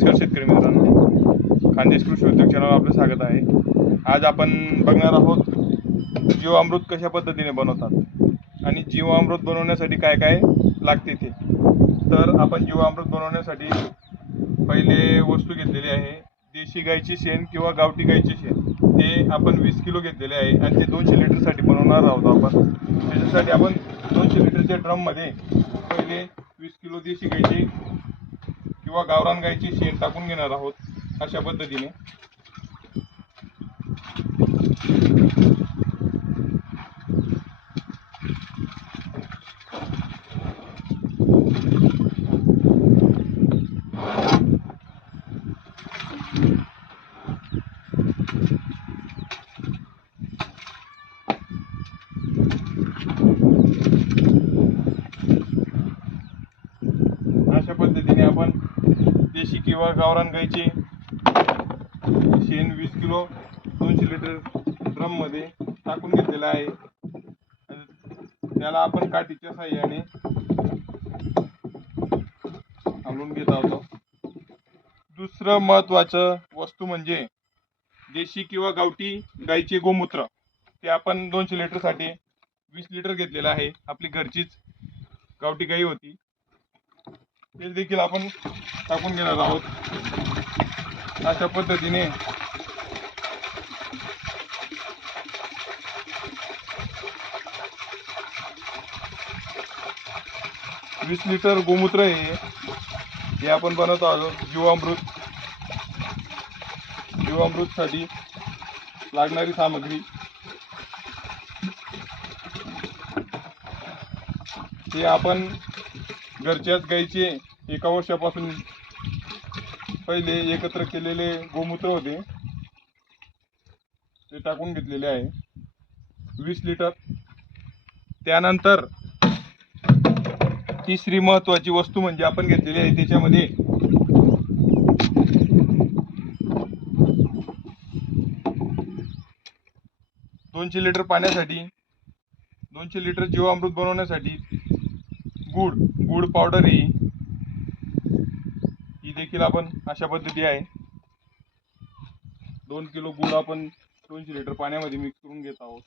नमस्कार शेतकरी मित्रांनो, खानदेश कृषी उद्योग चॅनल आपलं स्वागत आहे। आज आपण बघणार आहोत जीवामृत कशा पद्धतीने बनवतात आणि जीवामृत बनवण्यासाठी काय काय लागते ते। तर आपण जीवामृत बनवण्यासाठी पहिले वस्तू घेतलेली आहे देशी गाईची शेण किंवा गावठी गाईचे शेण। ते आपण 20 किलो घेतलेले आहे आणि ते 200 लिटरसाठी बनवणार आहोत आपण। त्याच्यासाठी आपण 200 लिटरच्या ड्रममध्ये पहिले 20 किलो देशी गाईची किंवा गावरान गाईची शेण टाकून घेणार आहोत अशा पद्धतीने। अशा पद्धतीने आपण देशी किंवा गावरान गाईचे शेण 20 किलो 200 लिटर ड्रम मध्ये टाकून घेतलेलं आहे। त्याला आपण काठीच्या साहाय्याने हलवून घेत आहोत। दुसरं महत्त्वाचं वस्तू म्हणजे देशी किंवा गावठी गाईचे गोमूत्र। ते आपण 200 लिटरसाठी 20 लिटर घेतलेलं आहे। आपली घरचीच गावठी गाई होती, ते देखील आपण टाकून घेणार आहोत अशा पद्धतीने। वीस लिटर गोमूत्र हे आपण बनवत आहोत जीवामृत। जीवामृतसाठी लागणारी सामग्री हे आपण घरच्याच गाईचे 1 वर्षापासून पहिले एकत्र केलेले गोमूत्र होते, ते टाकून घेतलेले आहे 20 लिटर। त्यानंतर तिसरी महत्त्वाची वस्तू म्हणजे आपण घेतलेली आहे त्याच्यामध्ये 200 लिटर पाण्यासाठी 200 लिटर जीवामृत बनवण्यासाठी गुड़ पावडर ही देखील आपण अशा पद्धती आहे। 2 किलो गुड़ आपण 200 लिटर पाण्यामध्ये मिक्स करून घेत आहोत।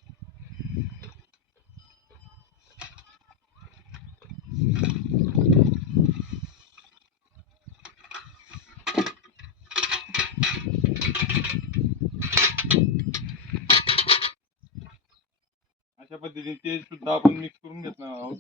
अशा पद्धतीने ते सुद्धा आपण मिक्स करून घेणार आहोत।